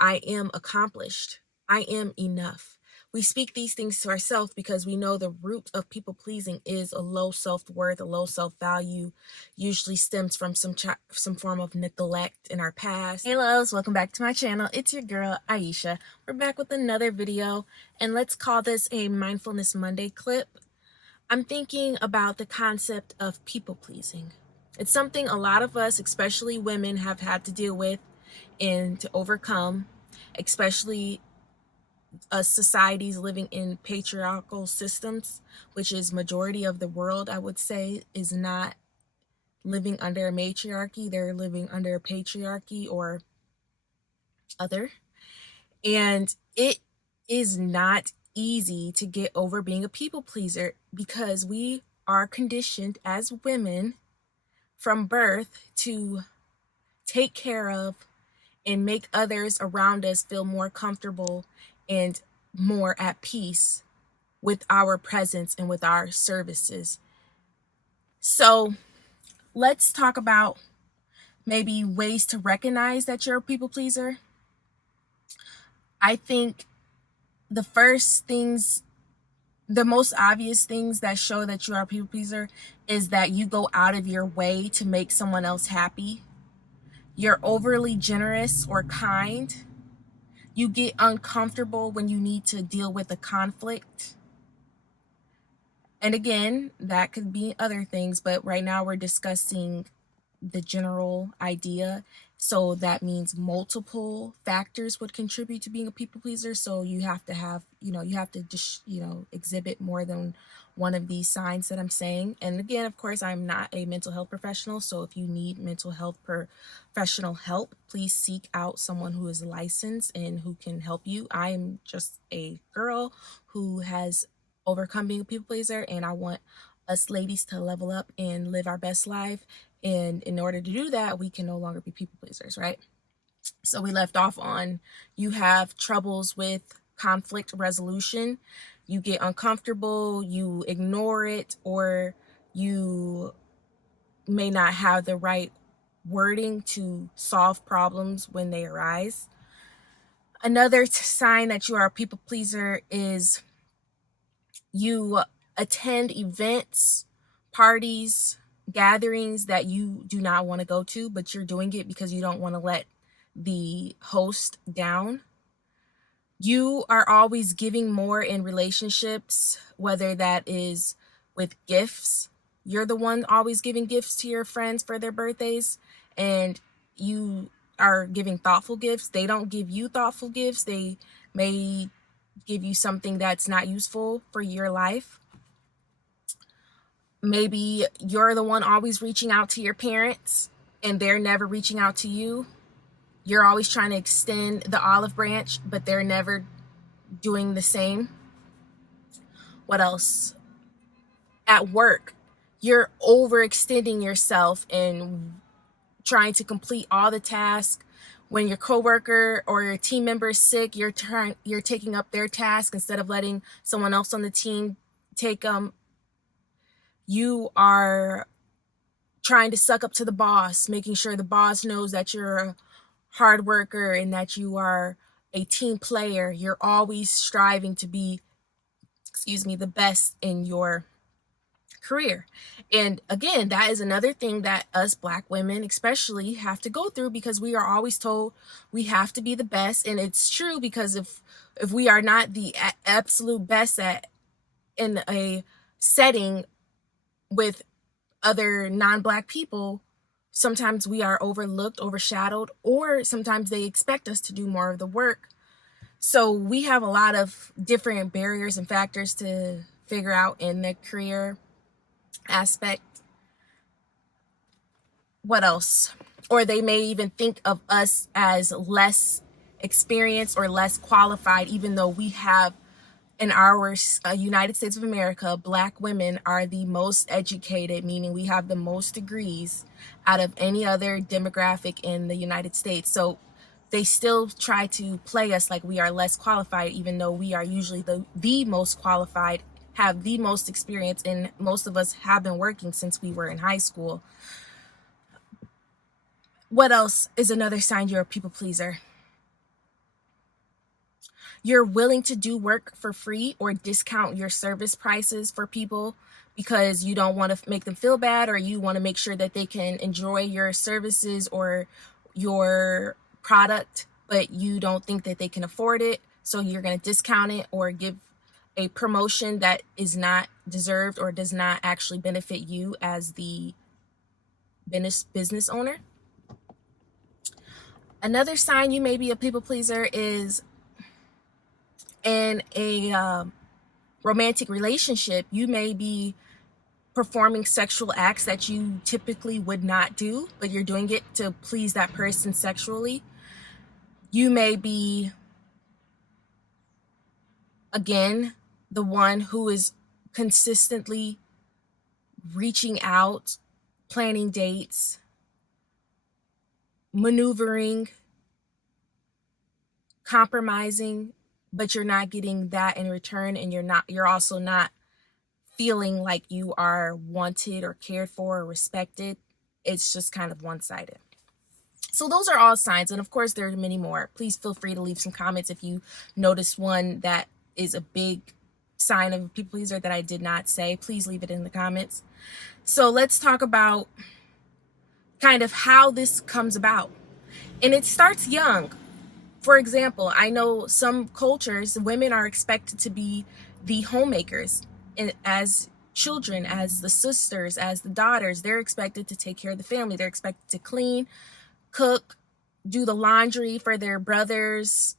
I am accomplished. I am enough. We speak these things to ourselves because we know the root of people pleasing is a low self-worth, a low self-value, usually stems from some form of neglect in our past. Hey loves, welcome back to my channel. It's your girl Aisha. We're back with another video, and let's call this a Mindfulness Monday clip. I'm thinking about the concept of people pleasing. It's something a lot of us, especially women, have had to deal with and to overcome, especially societies living in patriarchal systems, which is majority of the world, I would say, is not living under a matriarchy. They're living under a patriarchy or other. And it is not easy to get over being a people pleaser because we are conditioned as women from birth to take care of and make others around us feel more comfortable and more at peace with our presence and with our services. So let's talk about maybe ways to recognize that you're a people pleaser. I think the most obvious things that show that you are a people pleaser is that you go out of your way to make someone else happy. You're overly generous or kind. You get uncomfortable when you need to deal with a conflict. And again, that could be other things, but right now we're discussing the general idea. So that means multiple factors would contribute to being a people pleaser. So you have to have, you have to just, exhibit more than one of these signs that I'm saying. And again, of course, I'm not a mental health professional. So if you need mental health professional help, please seek out someone who is licensed and who can help you. I am just a girl who has overcome being a people pleaser, and I want us ladies to level up and live our best life. And in order to do that, we can no longer be people pleasers, right? So we left off on you have troubles with conflict resolution. You get uncomfortable, you ignore it, or you may not have the right wording to solve problems when they arise. Another sign that you are a people pleaser is you attend events, parties, gatherings that you do not want to go to, but you're doing it because you don't want to let the host down. You are always giving more in relationships, whether that is with gifts. You're the one always giving gifts to your friends for their birthdays, and you are giving thoughtful gifts. They don't give you thoughtful gifts. They may give you something that's not useful for your life. Maybe you're the one always reaching out to your parents and they're never reaching out to you. You're always trying to extend the olive branch, but they're never doing the same. What else? At work, you're overextending yourself and trying to complete all the tasks. When your coworker or your team member is sick, you're taking up their task instead of letting someone else on the team take them. You are trying to suck up to the boss, making sure the boss knows that you're a hard worker and that you are a team player. You're always striving to be, the best in your career. And again, that is another thing that us Black women especially have to go through, because we are always told we have to be the best. And it's true, because if we are not the absolute best in a setting with other non-Black people, sometimes we are overlooked, overshadowed, or sometimes they expect us to do more of the work. So we have a lot of different barriers and factors to figure out in the career aspect. What else? Or they may even think of us as less experienced or less qualified, even though we have, in our United States of America, Black women are the most educated, meaning we have the most degrees out of any other demographic in the United States. So they still try to play us like we are less qualified, even though we are usually the most qualified, have the most experience, and most of us have been working since we were in high school. What else is another sign you're a people pleaser? You're willing to do work for free or discount your service prices for people because you don't want to make them feel bad, or you want to make sure that they can enjoy your services or your product, but you don't think that they can afford it. So you're going to discount it or give a promotion that is not deserved or does not actually benefit you as the business owner. Another sign you may be a people pleaser is in a romantic relationship. You may be performing sexual acts that you typically would not do, but you're doing it to please that person sexually. You may be, again, the one who is consistently reaching out, planning dates, maneuvering, compromising, but you're not getting that in return, and you're also not feeling like you are wanted or cared for or respected. It's just kind of one-sided. So those are all signs, and of course there are many more. Please feel free to leave some comments if you notice one that is a big sign of a people pleaser that I did not say. Please leave it in the comments. So let's talk about kind of how this comes about. And it starts young. For example, I know some cultures, women are expected to be the homemakers. And as children, as the sisters, as the daughters, they're expected to take care of the family. They're expected to clean, cook, do the laundry for their brothers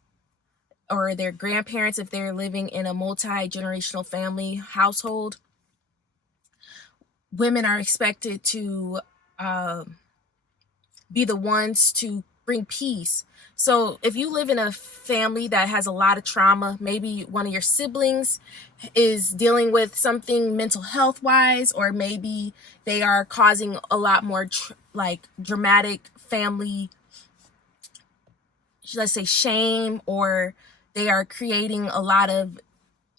or their grandparents if they're living in a multi-generational family household. Women are expected to be the ones to bring peace. So if you live in a family that has a lot of trauma, maybe one of your siblings is dealing with something mental health wise, or maybe they are causing a lot more dramatic family, let's say, shame, or they are creating a lot of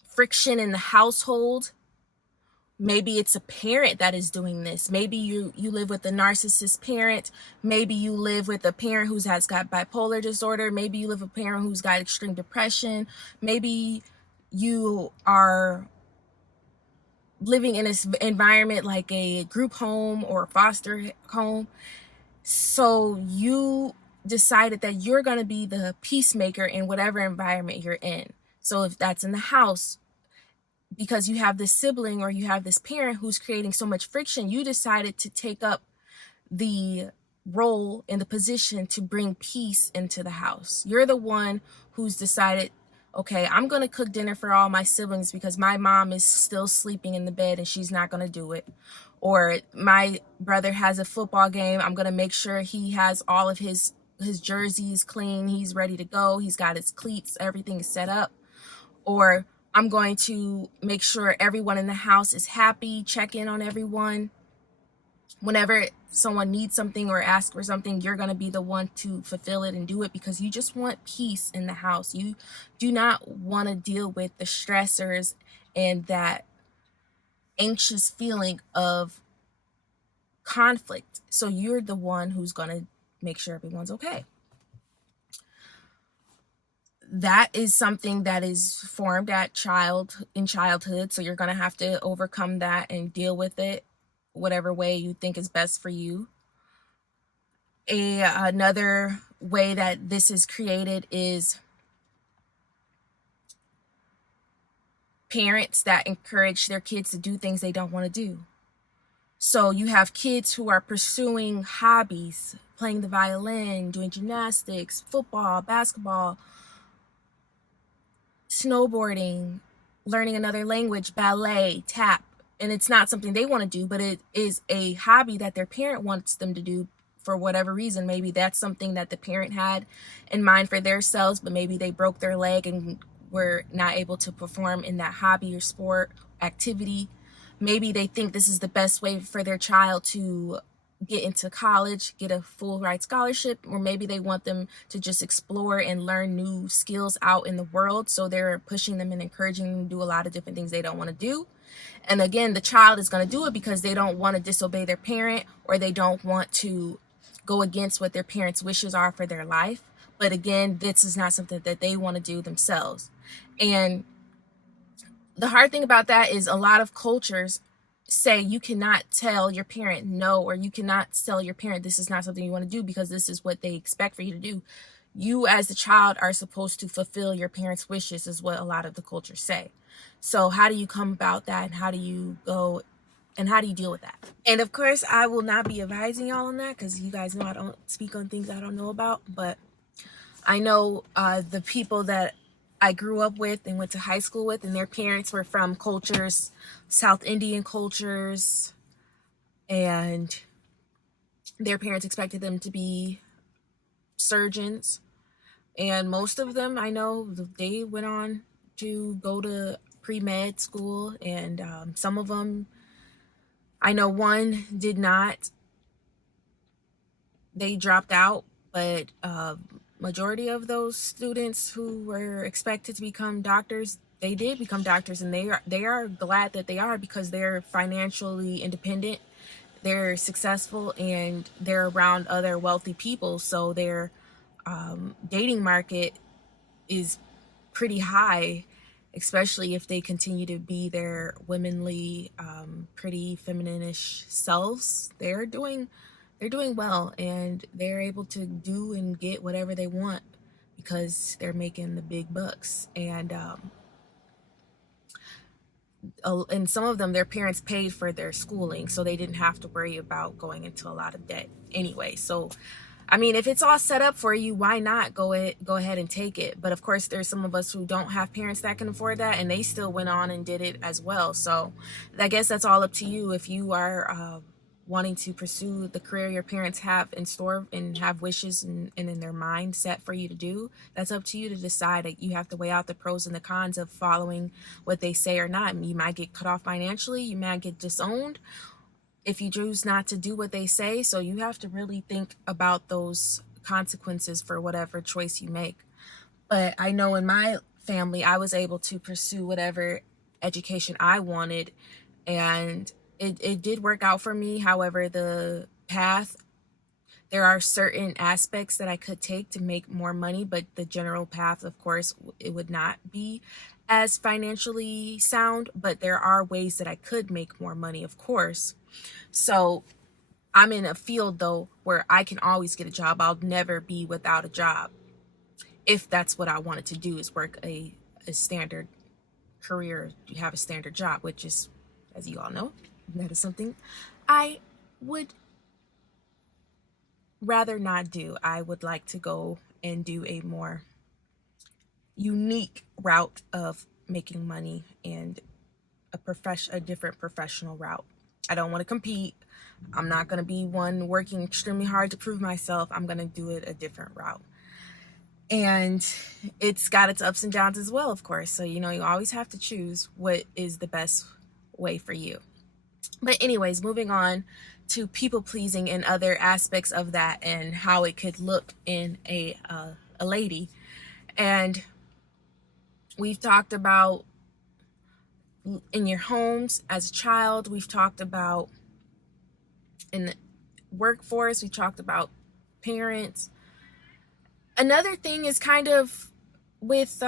friction in the household. Maybe it's a parent that is doing this. Maybe you live with a narcissist parent. Maybe you live with a parent who has got bipolar disorder. Maybe you live with a parent who's got extreme depression. Maybe you are living in this environment like a group home or a foster home. So you decided that you're going to be the peacemaker in whatever environment you're in. So if that's in the house, because you have this sibling or you have this parent who's creating so much friction, you decided to take up the role and the position to bring peace into the house. You're the one who's decided, okay, I'm going to cook dinner for all my siblings because my mom is still sleeping in the bed and she's not going to do it. Or my brother has a football game. I'm going to make sure he has all of his jerseys clean. He's ready to go. He's got his cleats. Everything is set up. Or I'm going to make sure everyone in the house is happy, check in on everyone. Whenever someone needs something or asks for something, you're going to be the one to fulfill it and do it because you just want peace in the house. You do not want to deal with the stressors and that anxious feeling of conflict. So you're the one who's going to make sure everyone's okay. That is something that is formed in childhood. So you're going to have to overcome that and deal with it whatever way you think is best for you. Another way that this is created is parents that encourage their kids to do things they don't want to do. So you have kids who are pursuing hobbies, playing the violin, doing gymnastics, football, basketball, snowboarding, learning another language, ballet, tap, and it's not something they want to do, but it is a hobby that their parent wants them to do for whatever reason. Maybe that's something that the parent had in mind for themselves, but maybe they broke their leg and were not able to perform in that hobby or sport activity. Maybe they think this is the best way for their child to get into college, get a full ride scholarship, or maybe they want them to just explore and learn new skills out in the world. So they're pushing them and encouraging them to do a lot of different things they don't want to do. And again, the child is going to do it because they don't want to disobey their parent, or they don't want to go against what their parents' wishes are for their life. But again, this is not something that they want to do themselves. And the hard thing about that is a lot of cultures say you cannot tell your parent no, or you cannot tell your parent this is not something you want to do because this is what they expect for you to do. You as the child are supposed to fulfill your parents' wishes, is what a lot of the cultures say. So how do you come about that, and how do you go and how do you deal with that? And of course, I will not be advising y'all on that because you guys know I don't speak on things I don't know about. But I know the people that I grew up with and went to high school with, and their parents were from cultures, South Indian cultures, and their parents expected them to be surgeons. And most of them, I know, they went on to go to pre-med school, and some of them, I know one did not. They dropped out, but majority of those students who were expected to become doctors, they did become doctors, and they are glad that they are because they're financially independent, they're successful, and they're around other wealthy people, so their dating market is pretty high, especially if they continue to be their womanly, pretty feminine-ish selves. They're doing well, and they're able to do and get whatever they want because they're making the big bucks. And some of them, their parents paid for their schooling, so they didn't have to worry about going into a lot of debt anyway. So I mean, if it's all set up for you, why not go ahead and take it? But of course, there's some of us who don't have parents that can afford that, and they still went on and did it as well. So I guess that's all up to you. If you are wanting to pursue the career your parents have in store and have wishes and in their mind set for you to do, that's up to you to decide. You have to weigh out the pros and the cons of following what they say or not. You might get cut off financially, you might get disowned if you choose not to do what they say. So you have to really think about those consequences for whatever choice you make. But I know in my family, I was able to pursue whatever education I wanted, and it did work out for me. However, the path, there are certain aspects that I could take to make more money, but the general path, of course, it would not be as financially sound, but there are ways that I could make more money, of course. So I'm in a field, though, where I can always get a job. I'll never be without a job if that's what I wanted to do, is work a standard career, you have a standard job, which is, as you all know, that is something I would rather not do. I would like to go and do a more unique route of making money and a different professional route. I don't want to compete. I'm not going to be one working extremely hard to prove myself. I'm going to do it a different route. And it's got its ups and downs as well, of course. So, you always have to choose what is the best way for you. But anyways, moving on to people pleasing and other aspects of that and how it could look in a lady. And we've talked about in your homes as a child. We've talked about in the workforce. We talked about parents. Another thing is kind of with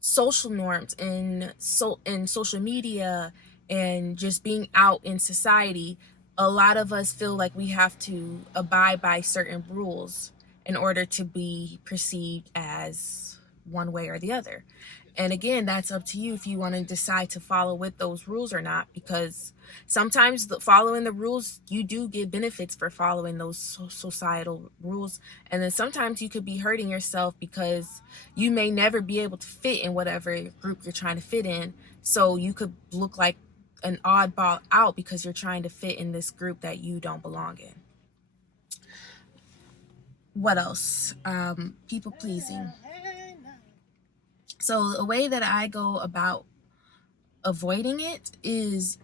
social norms and social media and just being out in society. A lot of us feel like we have to abide by certain rules in order to be perceived as one way or the other. And again, that's up to you if you want to decide to follow with those rules or not, because sometimes following the rules, you do get benefits for following those societal rules. And then sometimes you could be hurting yourself because you may never be able to fit in whatever group you're trying to fit in. So you could look like an oddball out because you're trying to fit in this group that you don't belong in. What else? People pleasing. So a way that I go about avoiding it is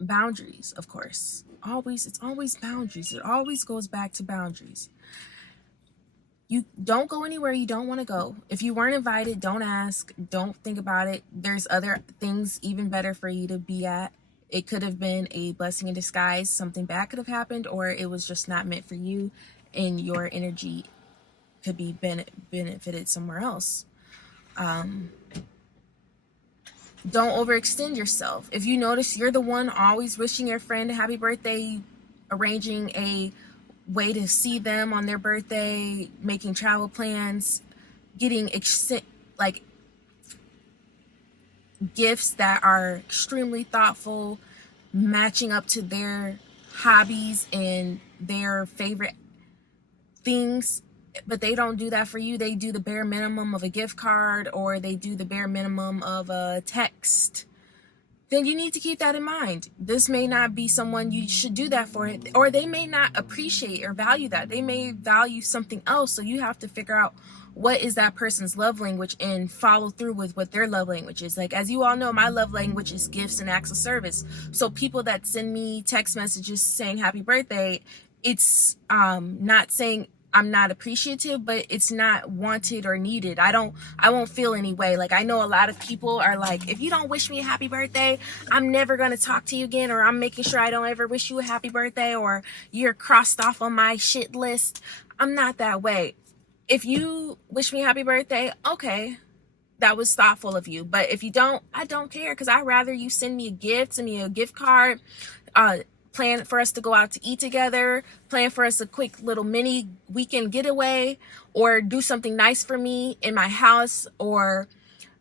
boundaries, of course. It's always boundaries. It always goes back to boundaries. You don't go anywhere you don't want to go. If you weren't invited, don't ask. Don't think about it. There's other things even better for you to be at. It could have been a blessing in disguise. Something bad could have happened, or it was just not meant for you. and your energy could be benefited somewhere else. Don't overextend yourself. If you notice you're the one always wishing your friend a happy birthday, arranging a way to see them on their birthday, making travel plans, getting like gifts that are extremely thoughtful, matching up to their hobbies and their favorite things, but they don't do that for you. They do the bare minimum of a gift card, or they do the bare minimum of a text. Then you need to keep that in mind. This may not be someone you should do that for, or they may not appreciate or value that. They may value something else. So you have to figure out what is that person's love language and follow through with what their love language is. Like, as you all know, my love language is gifts and acts of service. So people that send me text messages saying happy birthday, it's not saying I'm not appreciative, but it's not wanted or needed. I won't feel any way. Like, I know a lot of people are like, if you don't wish me a happy birthday, I'm never going to talk to you again, or I'm making sure I don't ever wish you a happy birthday, or you're crossed off on my shit list. I'm not that way. If you wish me a happy birthday, okay, that was thoughtful of you. But if you don't, I don't care, because I'd rather you send me a gift card, plan for us to go out to eat together, plan for us a quick little mini weekend getaway, or do something nice for me in my house, or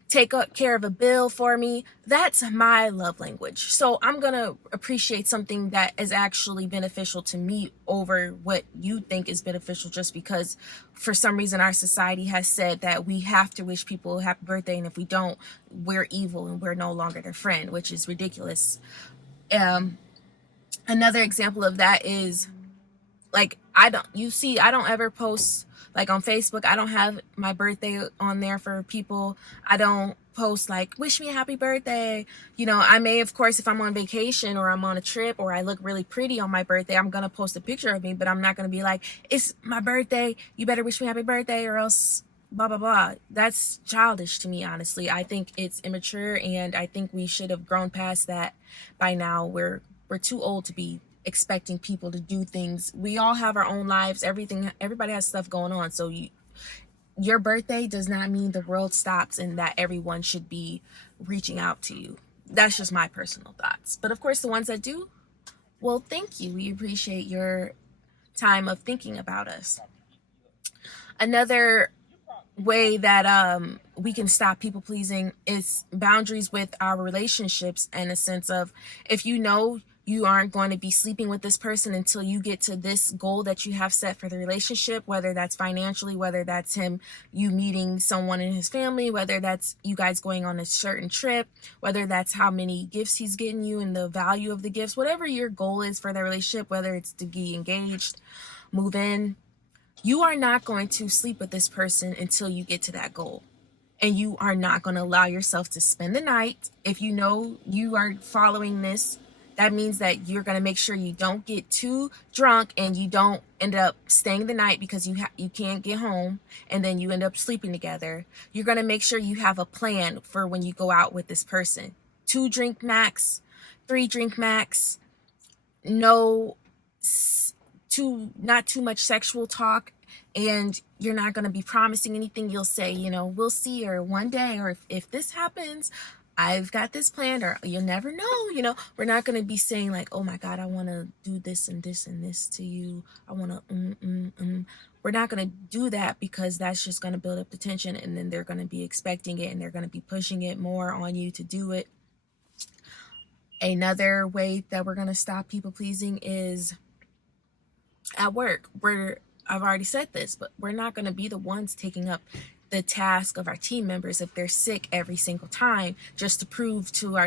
take care of a bill for me. That's my love language. So I'm going to appreciate something that is actually beneficial to me over what you think is beneficial, just because for some reason our society has said that we have to wish people a happy birthday, and if we don't, we're evil and we're no longer their friend, which is ridiculous. Another example of that is, like, I don't ever post, like, on Facebook. I don't have my birthday on there for people. I don't post like, wish me a happy birthday. I may, of course, if I'm on vacation or I'm on a trip or I look really pretty on my birthday, I'm gonna post a picture of me, but I'm not gonna be like, it's my birthday, you better wish me happy birthday or else blah blah blah. That's childish to me, honestly. I think it's immature, and I think we should have grown past that by now. We're too old to be expecting people to do things. We all have our own lives. Everybody has stuff going on. So your birthday does not mean the world stops and that everyone should be reaching out to you. That's just my personal thoughts. But of course, the ones that do, well, thank you. We appreciate your time of thinking about us. Another way that we can stop people pleasing is boundaries with our relationships, in a sense of, if you know you aren't going to be sleeping with this person until you get to this goal that you have set for the relationship, whether that's financially, whether that's you meeting someone in his family, whether that's you guys going on a certain trip, whether that's how many gifts he's getting you and the value of the gifts, whatever your goal is for the relationship, whether it's to be engaged, move in, you are not going to sleep with this person until you get to that goal. And you are not going to allow yourself to spend the night. If you know you are following this, that means that you're going to make sure you don't get too drunk and you don't end up staying the night because you can't get home, and then you end up sleeping together. You're going to make sure you have a plan for when you go out with this person. 2 drink max, 3 drink max, no not too much sexual talk, and you're not going to be promising anything. You'll say, we'll see, or one day, or if this happens, I've got this planned, or you'll never know. We're not going to be saying like, oh my God, I want to do this and this and this to you. I want to, We're not going to do that, because that's just going to build up the tension, and then they're going to be expecting it, and they're going to be pushing it more on you to do it. Another way that we're going to stop people pleasing is at work. I've already said this, but we're not going to be the ones taking up the task of our team members if they're sick every single time, just to prove to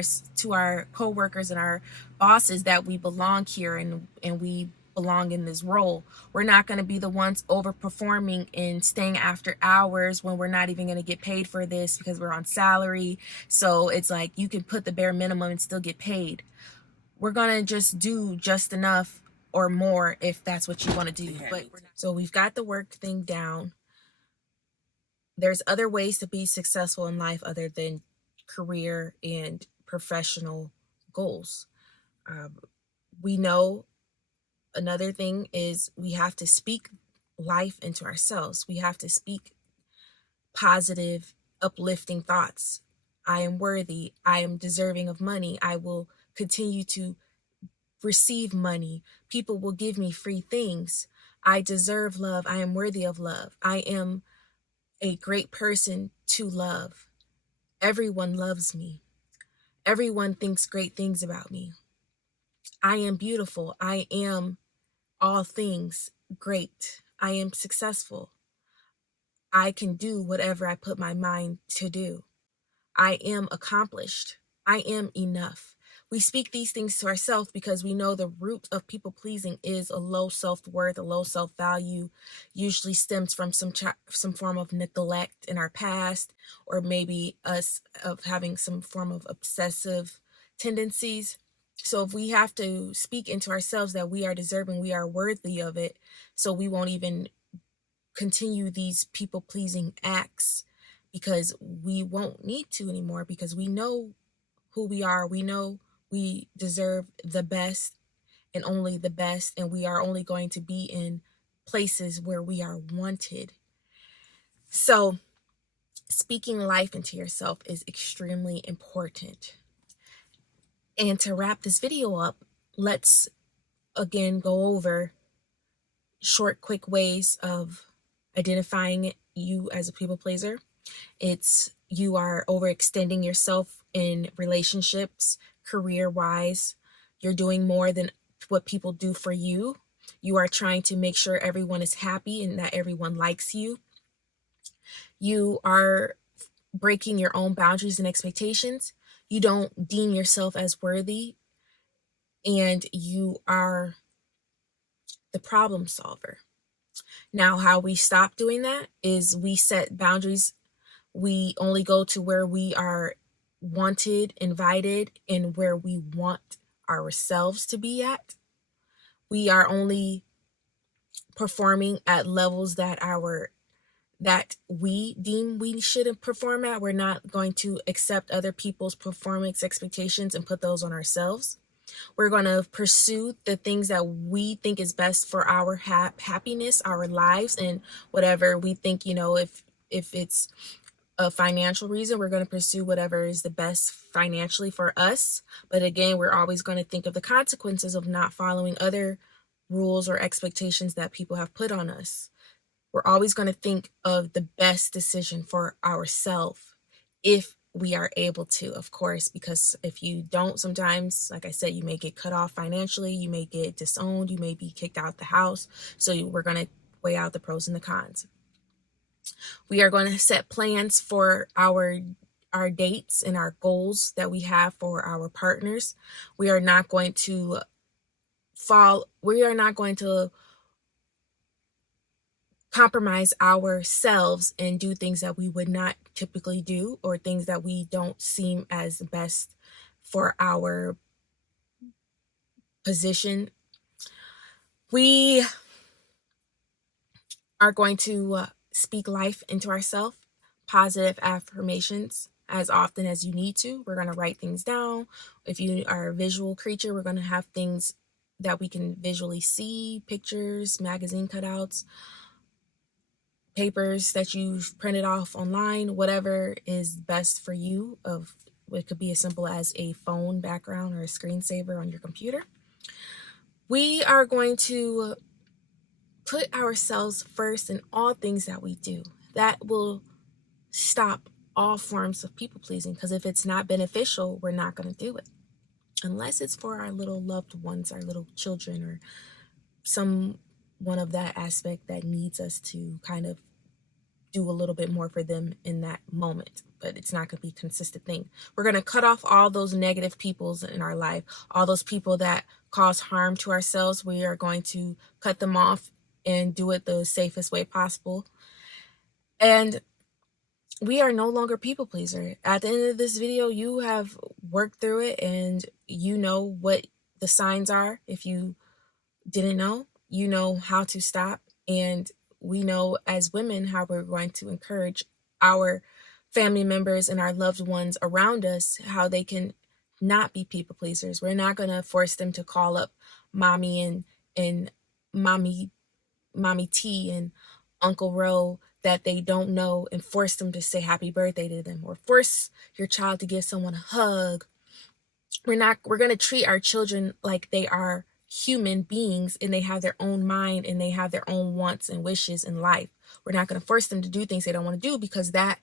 our coworkers and our bosses that we belong here and we belong in this role. We're not going to be the ones overperforming and staying after hours when we're not even going to get paid for this because we're on salary. So it's like, you can put the bare minimum and still get paid. We're going to just do just enough or more if that's what you want to do. So we've got the work thing down. There's other ways to be successful in life other than career and professional goals. We know another thing is we have to speak life into ourselves. We have to speak positive, uplifting thoughts. I am worthy. I am deserving of money. I will continue to receive money. People will give me free things. I deserve love. I am worthy of love. I am a great person to love. Everyone loves me. Everyone thinks great things about me. I am beautiful. I am all things great. I am successful. I can do whatever I put my mind to do. I am accomplished. I am enough. We speak these things to ourselves because we know the root of people pleasing is a low self-worth, a low self-value, usually stems from some form of neglect in our past, or maybe us of having some form of obsessive tendencies. So if we have to speak into ourselves that we are deserving, we are worthy of it, so we won't even continue these people pleasing acts, because we won't need to anymore, because we know who we are. We know we deserve the best and only the best, and we are only going to be in places where we are wanted. So speaking life into yourself is extremely important. And to wrap this video up, let's again go over short, quick ways of identifying you as a people pleaser. It's you are overextending yourself in relationships, career-wise. You're doing more than what people do for you. You are trying to make sure everyone is happy and that everyone likes you. You are breaking your own boundaries and expectations. You don't deem yourself as worthy, and you are the problem solver. Now, how we stop doing that is we set boundaries. We only go to where we are wanted, invited, and where we want ourselves to be at. We are only performing at levels that we deem we should perform at. We're not going to accept other people's performance expectations and put those on ourselves. We're going to pursue the things that we think is best for our happiness, our lives, and whatever we think, if it's a financial reason, we're going to pursue whatever is the best financially for us. But again, we're always going to think of the consequences of not following other rules or expectations that people have put on us. We're always going to think of the best decision for ourselves, if we are able to, of course, because if you don't, sometimes, like I said, you may get cut off financially, you may get disowned, you may be kicked out the house. So we're going to weigh out the pros and the cons. We are going to set plans for our dates and our goals that we have for our partners. We are not going to compromise ourselves and do things that we would not typically do, or things that we don't seem as best for our position. We are going to speak life into ourselves, positive affirmations as often as you need to. We're going to write things down. If you are a visual creature, we're going to have things that we can visually see, pictures, magazine cutouts, papers that you've printed off online, whatever is best for you. It could be as simple as a phone background or a screensaver on your computer. We are going to put ourselves first in all things that we do. That will stop all forms of people pleasing, because if it's not beneficial, we're not going to do it. Unless it's for our little loved ones, our little children, or someone of that aspect that needs us to kind of do a little bit more for them in that moment. But it's not going to be a consistent thing. We're going to cut off all those negative peoples in our life, all those people that cause harm to ourselves. We are going to cut them off and do it the safest way possible. And we are no longer people pleaser. At the end of this video, you have worked through it and you know what the signs are. If you didn't know, you know how to stop. And we know as women how we're going to encourage our family members and our loved ones around us, how they can not be people pleasers. We're not going to force them to call up mommy and mommy Mommy T and Uncle Ro that they don't know and force them to say happy birthday to them, or force your child to give someone a hug. We're going to treat our children like they are human beings and they have their own mind and they have their own wants and wishes in life. We're not going to force them to do things they don't want to do, because that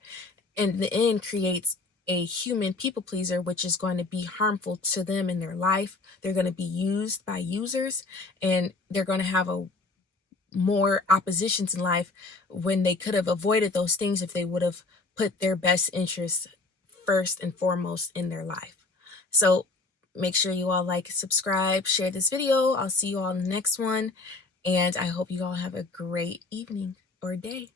in the end creates a human people pleaser, which is going to be harmful to them in their life. They're going to be used by users, and they're going to have a more oppositions in life when they could have avoided those things if they would have put their best interests first and foremost in their life. So make sure you all like, subscribe, share this video. I'll see you all in the next one, and I hope you all have a great evening or day.